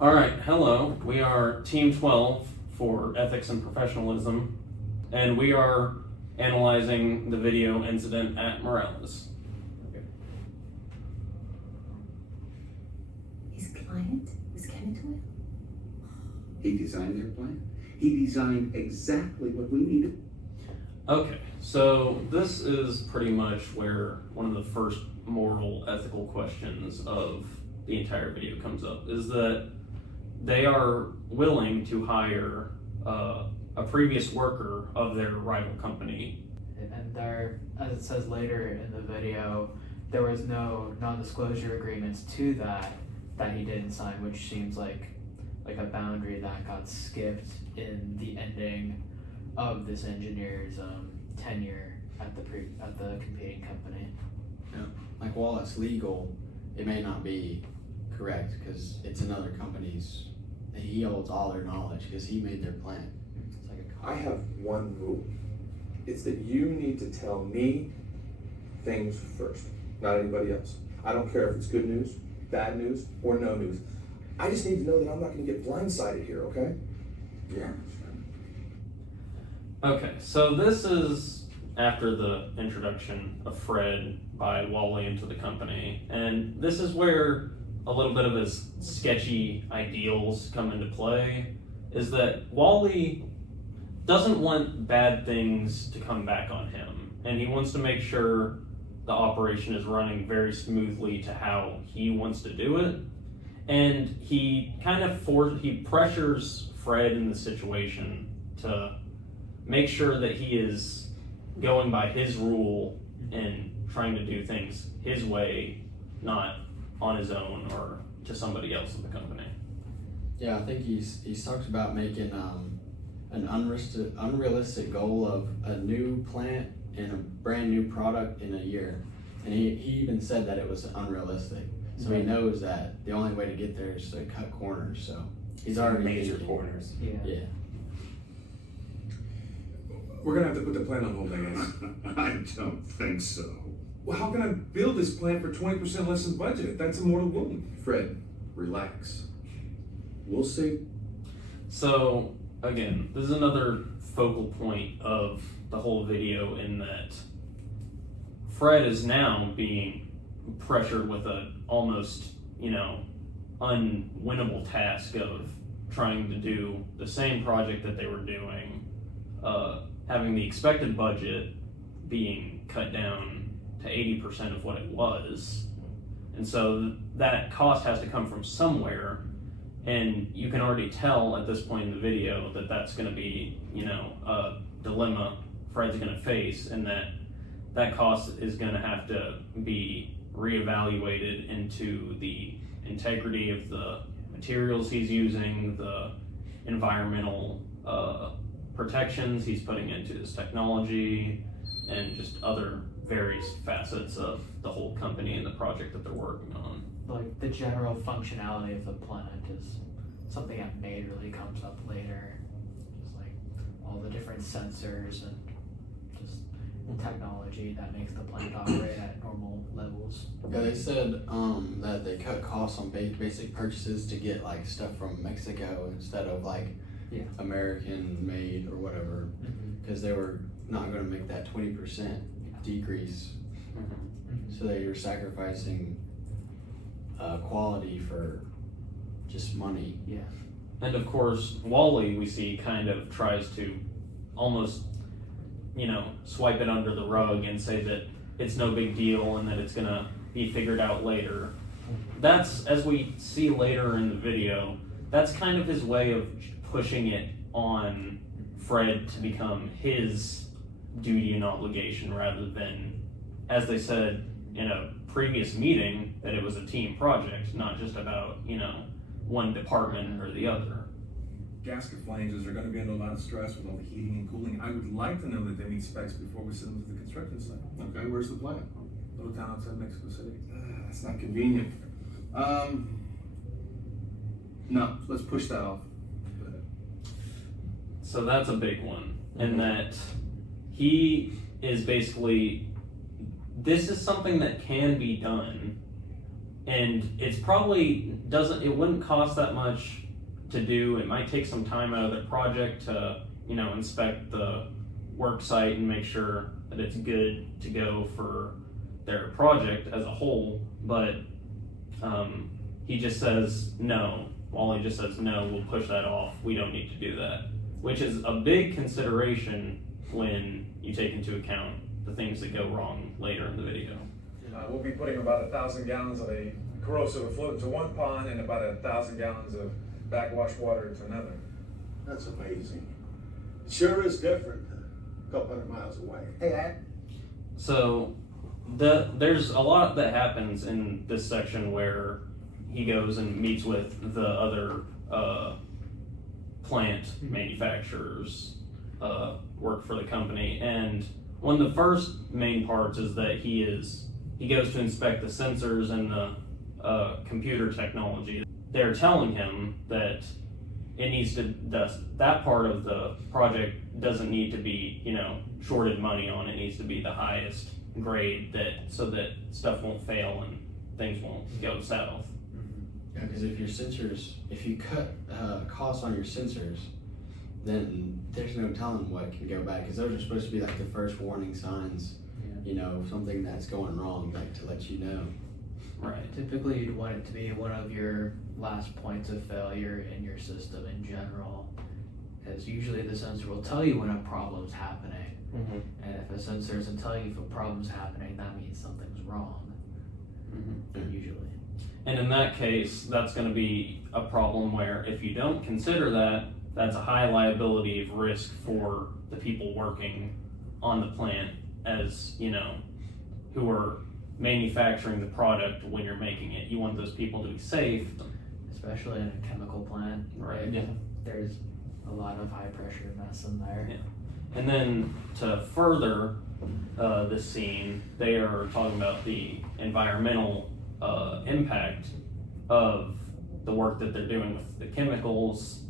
All right, hello. We are Team 12 for Ethics and Professionalism, and we are analyzing the video incident at Morales. His client was coming to him? He designed their plan. He designed exactly what we needed. Okay, so this is pretty much where one of the first moral, ethical questions of the entire video comes up, is that they are willing to hire a previous worker of their rival company. And there, as it says later in the video, there was no non-disclosure agreements to that he didn't sign, which seems like a boundary that got skipped in the ending of this engineer's tenure at the competing company. Yeah. Like, while it's legal, it may not be correct because it's another company's. He holds all their knowledge because he made their plan. It's like I have one rule. It's that you need to tell me things first, not anybody else. I don't care if it's good news, bad news, or no news. I just need to know that I'm not going to get blindsided here, okay? Yeah. Okay, so this is after the introduction of Fred by Wally into the company, and this is where a little bit of his sketchy ideals come into play, is that Wally doesn't want bad things to come back on him, and he wants to make sure the operation is running very smoothly to how he wants to do it, and he kind of he pressures Fred in the situation to make sure that he is going by his rule and trying to do things his way, not on his own or to somebody else in the company. Yeah, I think he talks about making an unrealistic goal of a new plant and a brand new product in a year, and he even said that it was unrealistic. So he knows that the only way to get there is to cut corners. So he's already major thinking. corners. Yeah. We're gonna have to put the plan on hold, I guess. I don't think so. Well, how can I build this plant for 20% less than budget? That's a mortal wound. Fred, relax. We'll see. So again, this is another focal point of the whole video, in that Fred is now being pressured with a almost, unwinnable task of trying to do the same project that they were doing, having the expected budget being cut down to 80% of what it was. And so that cost has to come from somewhere, and you can already tell at this point in the video that that's going to be, a dilemma Fred's going to face, and that cost is going to have to be reevaluated into the integrity of the materials he's using, the environmental protections he's putting into his technology, and just other various facets of the whole company and the project that they're working on. Like, the general functionality of the plant is something that majorly comes up later. Just like all the different sensors and just technology that makes the plant operate at normal levels. Yeah, they said that they cut costs on basic purchases to get like stuff from Mexico instead of American made or whatever, because they were not going to make that 20% decrease. So they were sacrificing quality for just money. Yeah. And of course, Wally, we see, kind of tries to almost, swipe it under the rug and say that it's no big deal and that it's gonna be figured out later. That's, as we see later in the video, that's kind of his way of pushing it on Fred to become his duty and obligation, rather than, as they said in a previous meeting, that it was a team project, not just about, one department or the other. Gasket flanges are going to be under a lot of stress with all the heating and cooling. I would like to know that they meet specs before we send them to the construction site. Okay, where's the plant? Little town outside Mexico City. That's not convenient. No, let's push that off. So that's a big one, in that he is basically, this is something that can be done, and it's probably it wouldn't cost that much to do. It might take some time out of the project to, inspect the work site and make sure that it's good to go for their project as a whole, but he just says no. Wally just says no, we'll push that off. We don't need to do that, which is a big consideration when you take into account the things that go wrong later in the video. We'll be putting about 1,000 gallons of a corrosive effluent into one pond and about 1,000 gallons of backwash water into another. That's amazing. It sure is different a couple hundred miles away. Hey, Ed. So there's a lot that happens in this section where he goes and meets with the other plant manufacturers, work for the company, and one of the first main parts is that he goes to inspect the sensors and the computer technology. They're telling him that that part of the project doesn't need to be, shorted money on. It needs to be the highest grade so that stuff won't fail and things won't go south. Yeah, because if you cut costs on your sensors, then there's no telling what can go bad, because those are supposed to be like the first warning signs, something that's going wrong, like to let you know. Right. Typically, you'd want it to be one of your last points of failure in your system in general, because usually the sensor will tell you when a problem's happening, and if a sensor isn't telling you if a problem's happening, that means something's wrong, usually. And in that case, that's going to be a problem where if you don't consider that, that's a high liability of risk for the people working on the plant, as who are manufacturing the product when you're making it. You want those people to be safe. Especially in a chemical plant. Right. Yeah. There's a lot of high pressure mess in there. Yeah. And then to further this scene, they are talking about the environmental impact of the work that they're doing with the chemicals.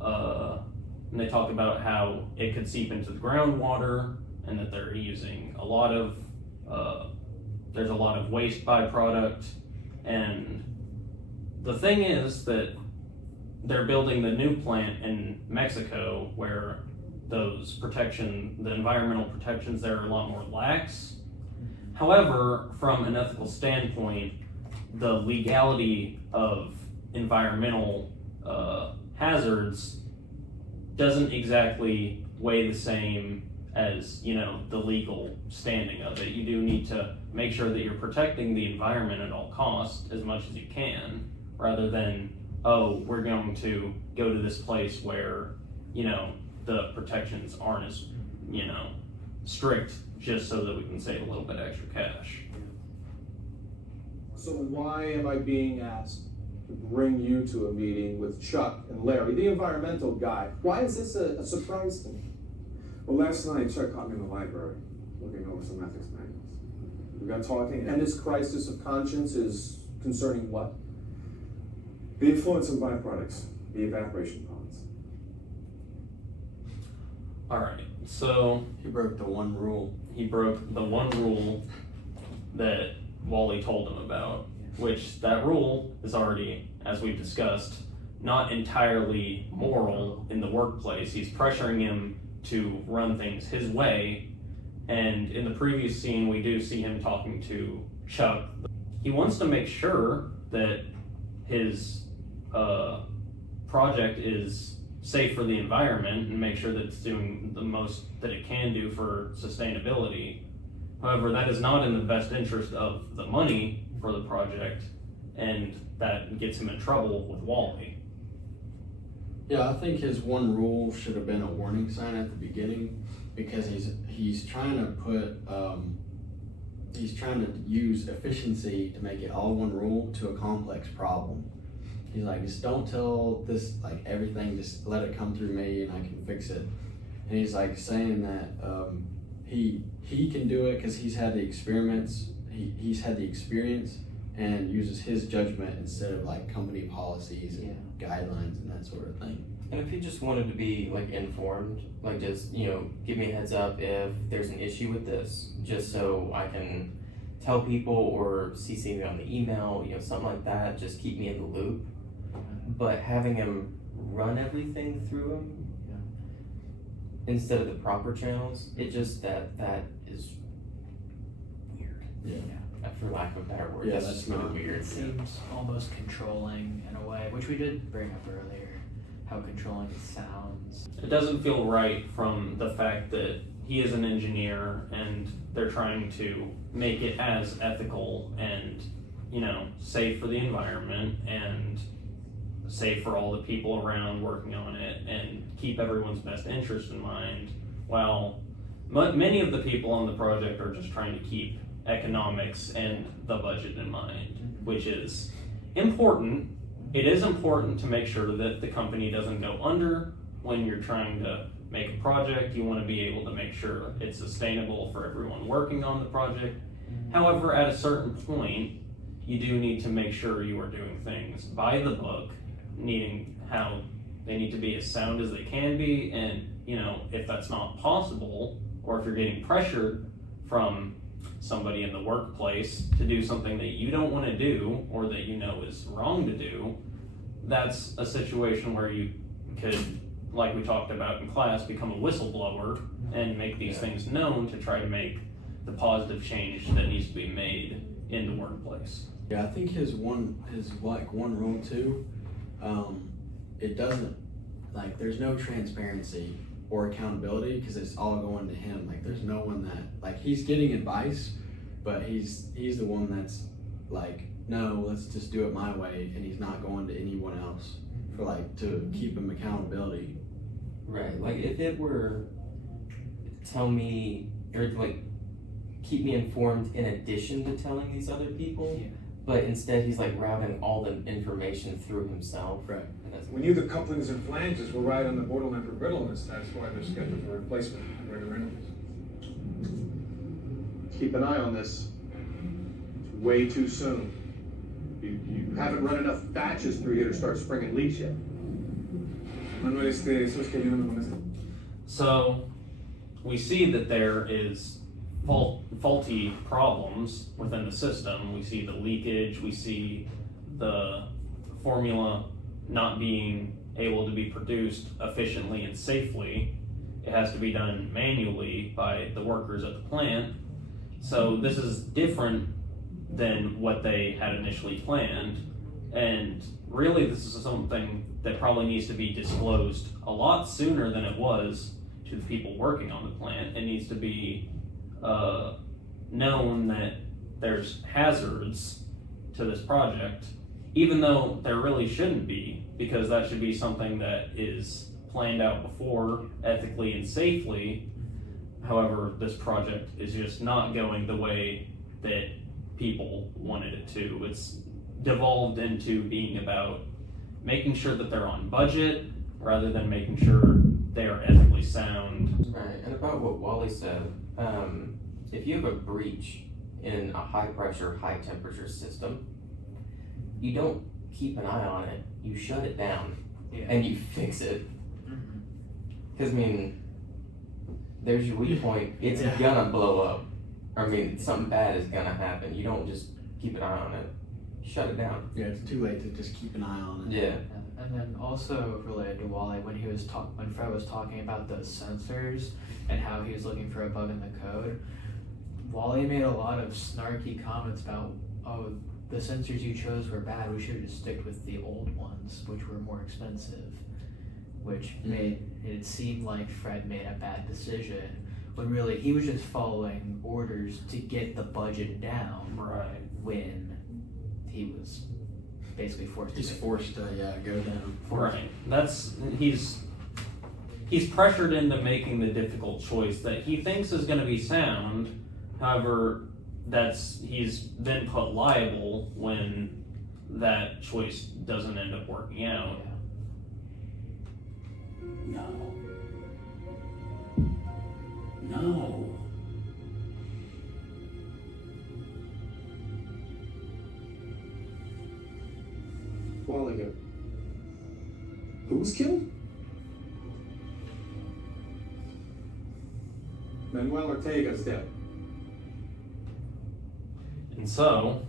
And they talk about how it could seep into the groundwater, and that they're using a lot of there's a lot of waste byproduct. And the thing is that they're building the new plant in Mexico, where the environmental protections there are a lot more lax. However, from an ethical standpoint, the legality of environmental hazards doesn't exactly weigh the same as the legal standing of it. You do need to make sure that you're protecting the environment at all costs as much as you can, rather than, we're going to go to this place where the protections aren't as strict, just so that we can save a little bit extra cash. So why am I being asked to bring you to a meeting with Chuck and Larry, the environmental guy? Why is this a surprise to me? Well, last night Chuck caught me in the library looking over some ethics manuals. We got talking, And this crisis of conscience is concerning what? the influence of byproducts, the evaporation ponds. All right, so He broke the one rule. he broke the one rule that Wally told him about, which that rule is already, as we've discussed, not entirely moral in the workplace. He's pressuring him to run things his way, and in the previous scene we do see him talking to Chuck. He wants to make sure that his project is safe for the environment and make sure that it's doing the most that it can do for sustainability. However, that is not in the best interest of the money for the project, and that gets him in trouble with Wally. Yeah, I think his one rule should have been a warning sign at the beginning, because he's trying to put he's trying to use efficiency to make it all one rule to a complex problem. He's like, just don't tell this everything, just let it come through me and I can fix it. And he's like saying that he can do it because he's had the experiments, he's had the experience, and uses his judgment instead of company policies and guidelines and that sort of thing. And if he just wanted to be informed, just give me a heads up if there's an issue with this, just so I can tell people or CC me on the email, something like that, just keep me in the loop. But having him run everything through him instead of the proper channels, it just that is weird. Yeah. For lack of a better word, Yeah, that's that's just really not- weird. It seems almost controlling in a way, which we did bring up earlier, how controlling it sounds. It doesn't feel right from the fact that he is an engineer and they're trying to make it as ethical and, safe for the environment and safe for all the people around working on it and keep everyone's best interest in mind, while many of the people on the project are just trying to keep economics and the budget in mind, which is important. It is important to make sure that the company doesn't go under when you're trying to make a project. You want to be able to make sure it's sustainable for everyone working on the project. However, at a certain point, you do need to make sure you are doing things by the book, needing how they need to be as sound as they can be. And, if that's not possible, or if you're getting pressured from somebody in the workplace to do something that you don't want to do or that is wrong to do, that's a situation where you could, like we talked about in class, become a whistleblower and make these things known to try to make the positive change that needs to be made in the workplace. Yeah, I think his one rule too, it doesn't, there's no transparency or accountability because it's all going to him. There's no one that, he's getting advice, but he's the one that's no, let's just do it my way, and he's not going to anyone else for to keep him accountability. Right, if it were tell me or keep me informed in addition to telling these other people, but instead he's routing all the information through himself. Right. We knew the couplings and flanges were right on the borderline for brittleness. That's why they're scheduled for replacement at regular intervals. Keep an eye on this. It's way too soon. You haven't run enough batches through here to start springing leaks yet. Manuel, ¿sabes qué viene con esto? So we see that there is faulty problems within the system. We see the leakage, we see the formula not being able to be produced efficiently and safely. It has to be done manually by the workers at the plant. So this is different than what they had initially planned. And really this is something that probably needs to be disclosed a lot sooner than it was to the people working on the plant. It needs to be known that there's hazards to this project, even though there really shouldn't be, because that should be something that is planned out before, ethically and safely. However, this project is just not going the way that people wanted it to. It's devolved into being about making sure that they're on budget rather than making sure they are ethically sound. Right, and about what Wally said, if you have a breach in a high pressure, high temperature system, you don't keep an eye on it, you shut it down and you fix it. Because there's your weak point, it's gonna blow up. Something bad is gonna happen. You don't just keep an eye on it, shut it down. Yeah, it's too late to just keep an eye on it. Yeah. And then also related to Wally, when Fred was talking about the sensors and how he was looking for a bug in the code, Wally made a lot of snarky comments about, oh, the sensors you chose were bad, we should have just stick with the old ones, which were more expensive, which made it seem like Fred made a bad decision, when really he was just following orders to get the budget down. Right. When he was basically forced to. He's forced to go down. Right. He's pressured into making the difficult choice that he thinks is going to be sound. However, he's then put liable when that choice doesn't end up working out. No. Wally, who was killed? Manuel Ortega's dead. And so,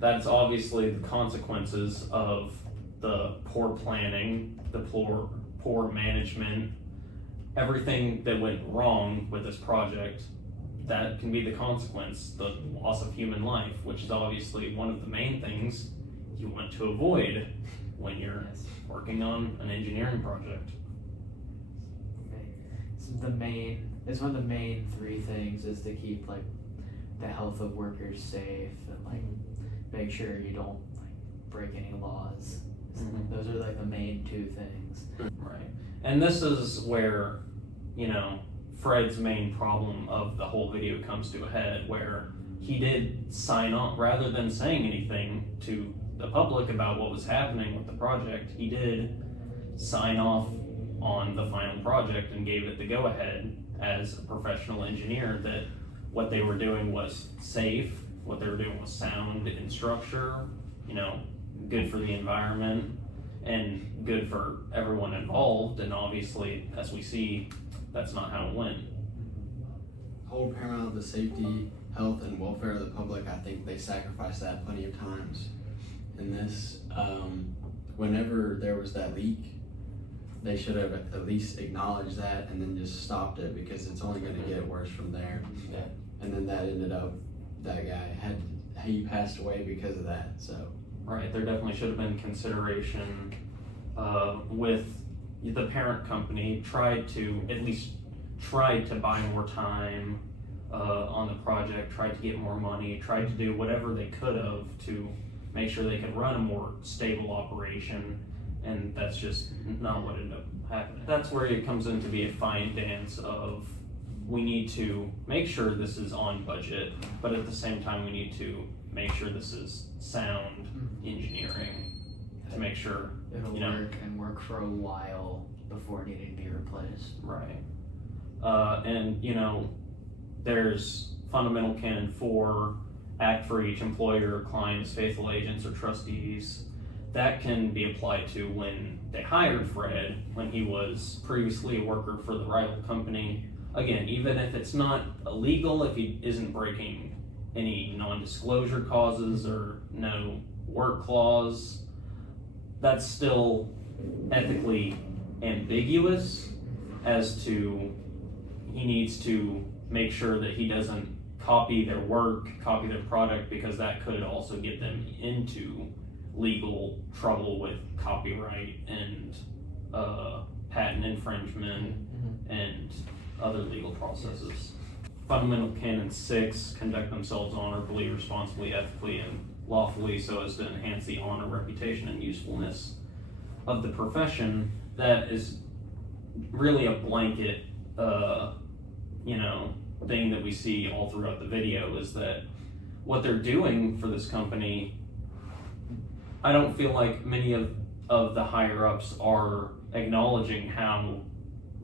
that's obviously the consequences of the poor planning, the poor management, everything that went wrong with this project. That can be the consequence, the loss of human life, which is obviously one of the main things you want to avoid when you're working on an engineering project. It's one of the main three things is to keep like the health of workers safe and like make sure you don't like break any laws. Mhm. Those are like the main two things. Right. And this is where, you know, Fred's main problem of the whole video comes to a head, where he did sign on, rather than saying anything to the public about what was happening with the project, he did sign off on the final project and gave it the go-ahead as a professional engineer that what they were doing was safe, what they were doing was sound in structure, you know, good for the environment and good for everyone involved. And obviously, as we see, that's not how it went. Hold paramount the safety, health, and welfare of the public. I think they sacrificed that plenty of times. In this, whenever there was that leak, they should have at least acknowledged that and then just stopped it, because it's only going to get worse from there. Yeah. And then that ended up, that guy he passed away because of that. So Right, there definitely should have been consideration with the parent company, tried to buy more time on the project, tried to get more money, tried to do whatever they could have to make sure they could run a more stable operation, and that's just not what ended up happening. That's where it comes in to be a fine dance of, we need to make sure this is on budget, but at the same time we need to make sure this is sound engineering to make sure It'll work for a while before needing to be replaced. right. And you know, there's fundamental canon 4, act for each employer, clients, faithful agents, or trustees. That can be applied to when they hired Fred, when he was previously a worker for the rival company. Again, even if it's not illegal, if he isn't breaking any non-disclosure clauses or no work clause, that's still ethically ambiguous as to, he needs to make sure that he doesn't copy their work, copy their product, because that could also get them into legal trouble with copyright and patent infringement and other legal processes. Fundamental canon 6, conduct themselves honorably, responsibly, ethically, and lawfully so as to enhance the honor, reputation, and usefulness of the profession. That is really a blanket, thing that we see all throughout the video, is that what they're doing for this company, I don't feel like many of the higher ups are acknowledging how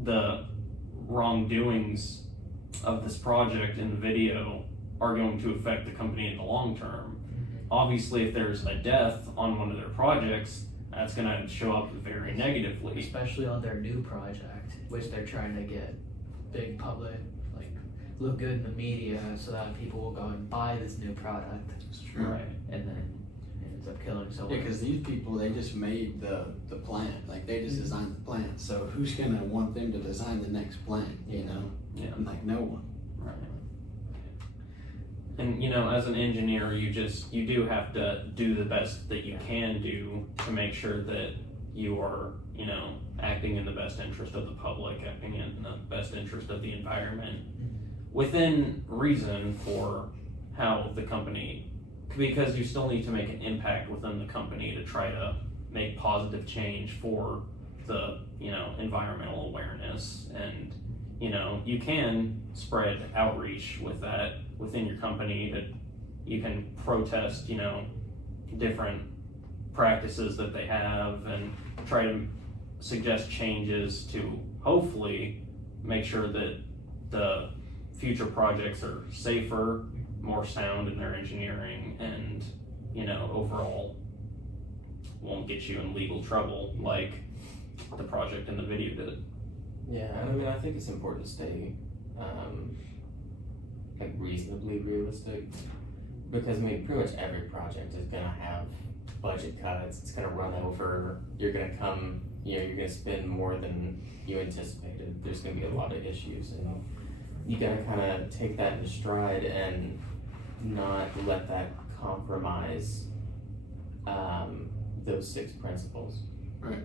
the wrongdoings of this project in the video are going to affect the company in the long term. Obviously, if there's a death on one of their projects, that's going to show up very negatively. Especially on their new project, which they're trying to get big public, like look good in the media so that people will go and buy this new product. it's true. Right. And then it ends up killing someone. Yeah, because these people, they just made the plant. Like, they just designed the plant. So who's gonna want them to design the next plant, you know? Yeah. Like, no one. Right. And as an engineer, you do have to do the best that you can do to make sure that you are, acting in the best interest of the public, acting in the best interest of the environment, within reason for how the company, because you still need to make an impact within the company to try to make positive change for the, environmental awareness. And, you can spread outreach with that within your company, that you can protest, different practices that they have and try to suggest changes to hopefully make sure that the future projects are safer, more sound in their engineering, and overall won't get you in legal trouble like the project in the video did. Yeah, and I think it's important to stay reasonably realistic, Because I mean, pretty much every project is gonna have budget cuts, it's gonna run over, you're gonna you're gonna spend more than you anticipated, there's gonna be a lot of issues, and you gotta kinda take that in stride and not let that compromise, those 6 principles. Right.